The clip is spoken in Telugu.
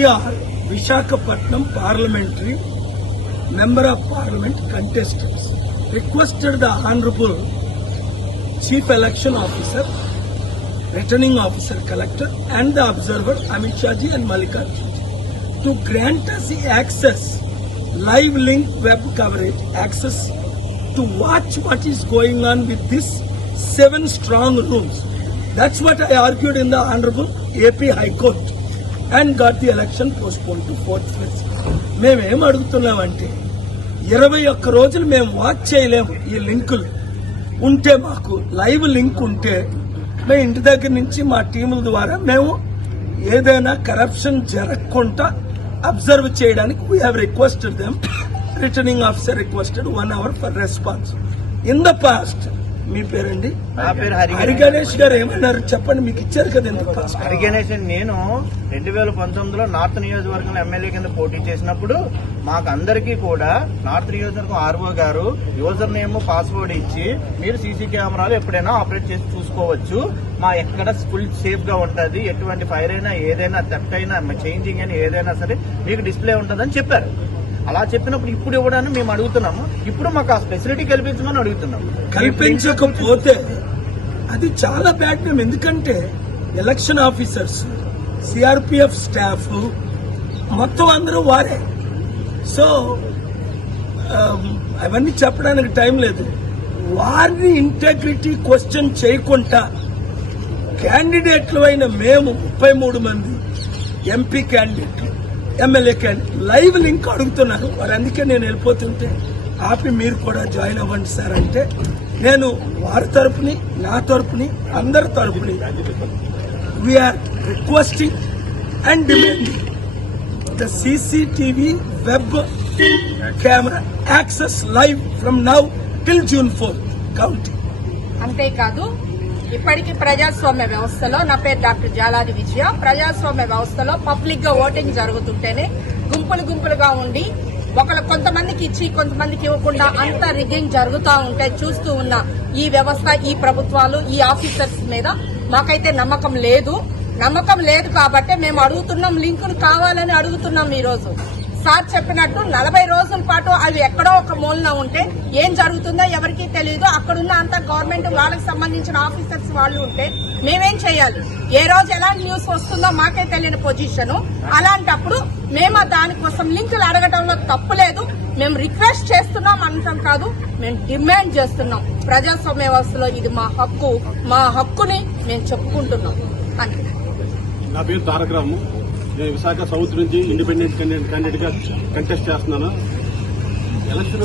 We are Visakhapatnam Parliamentary Member of Parliament contestants. Requested the Honorable Chief Election Officer, Returning Officer Collector and the Observer Amit Shah ji and Mallikarjun ji to grant us the access, live link web coverage, access to watch what is going on with these 7 strong rooms. That's what I argued in the Honorable AP High Court and got the election postponed to 4th February. మేమేం అడుగుతున్నామంటే 21 రోజులు మేము వాచ్ చేయలేము. ఈ లింకులు ఉంటే మాకు లైవ్ లింక్ ఉంటే మేము ఇంటి దగ్గర నుంచి మా టీముల ద్వారా మేము ఏదైనా కరప్షన్ జరగకుండా అబ్జర్వ్ చేయడానికి we have requested them. Returning officer requested 1 hour for response. In the past మీ పేరండి? హరి గణేష్ గారు ఏమన్నారు చెప్పండి, మీకు ఇచ్చారు కదా ఎందుకు పాస్? హరి గణేష్ నేను 2019లో నార్త్ నియోజకవర్గంలో ఎమ్మెల్యే కింద పోటీ చేసినప్పుడు మాకు అందరికీ కూడా నార్త్ నియోజకవర్గం ఆర్ఓ గారు యూజర్ నేమ్ పాస్వర్డ్ ఇచ్చి మీరు సీసీ కెమెరాలు ఎప్పుడైనా ఆపరేట్ చేసి చూసుకోవచ్చు, మా ఎక్కడ ఫుల్ సేఫ్ గా ఉంటది, ఎటువంటి ఫైర్ అయినా ఏదైనా థెఫ్ట్ అయినా చేంజింగ్ అయినా ఏదైనా సరే మీకు డిస్ప్లే ఉంటుందని చెప్పారు. అలా చెప్పినప్పుడు ఇప్పుడు ఇవ్వడానికి మేము అడుగుతున్నాము. ఇప్పుడు మాకు ఆ ఫెసిలిటీ కల్పించమని అడుగుతున్నాము. కల్పించకపోతే అది చాలా బ్యాడ్ నేమ్. ఎందుకంటే ఎలక్షన్ ఆఫీసర్స్, సిఆర్పిఎఫ్ స్టాఫ్ మొత్తం అందరూ వారే. సో అవన్నీ చెప్పడానికి టైం లేదు. వారిని ఇంటెగ్రిటీ క్వశ్చన్ చేయకుండా క్యాండిడేట్లు అయిన మేము 33 మంది ఎంపీ క్యాండిడేట్లు, ఎమ్మెల్యే క్యాండిడేట్ లైవ్ లింక్ అడుగుతున్నారు. మరి అందుకే నేను వెళ్ళిపోతుంటే ఆపి మీరు కూడా జాయిన్ అవ్వండి సార్ అంటే నేను వారి తరపుని, నా తరపుని, అందరి తరపుని we are requesting and demanding the CCTV web camera access live from now till June 4th counting. అంతేకాదు ఇప్పటికీ ప్రజాస్వామ్య వ్యవస్థలో, నా పేరు డాక్టర్ జాలాది విజయ, ప్రజాస్వామ్య వ్యవస్థలో పబ్లిక్ గా ఓటింగ్ జరుగుతుంటేనే గుంపులుగా ఉండి కొంతమందికి ఇచ్చి కొంతమందికి ఇవ్వకుండా అంతా రిగ్గింగ్ జరుగుతూ ఉంటే చూస్తూ ఉన్న ఈ వ్యవస్థ, ఈ ప్రభుత్వాలు, ఈ ఆఫీసర్స్ మీద మాకైతే నమ్మకం లేదు కాబట్టి మేము అడుగుతున్నాం, లింకులు కావాలని అడుగుతున్నాం. ఈ రోజు సార్ చెప్పినట్టు 40 రోజుల పాటు అవి ఎక్కడో ఒక మూలన ఉంటే ఏం జరుగుతుందో ఎవరికీ తెలియదు. అక్కడున్న అంత గవర్నమెంట్ వాళ్ళకి సంబంధించిన ఆఫీసర్స్ వాళ్ళు ఉంటే మేమేం చేయాలి? ఏ రోజు ఎలాంటి న్యూస్ వస్తుందో మాకే తెలియని పొజిషన్. అలాంటప్పుడు మేము దానికోసం లింకులు అడగడంలో తప్పు లేదు. మేము రిక్వెస్ట్ చేస్తున్నాం అనటం కాదు, మేము డిమాండ్ చేస్తున్నాం. ప్రజాస్వామ్య వ్యవస్థలో ఇది మా హక్కు, మా హక్కుని మేము చెప్పుకుంటున్నాం అని. నా పేరు తారక రాము. నేను విశాఖ సౌత్ నుంచి ఇండిపెండెంట్ క్యాండిడేట్ గా కంటెస్ట్ చేస్తున్నాను. ఎలక్షన్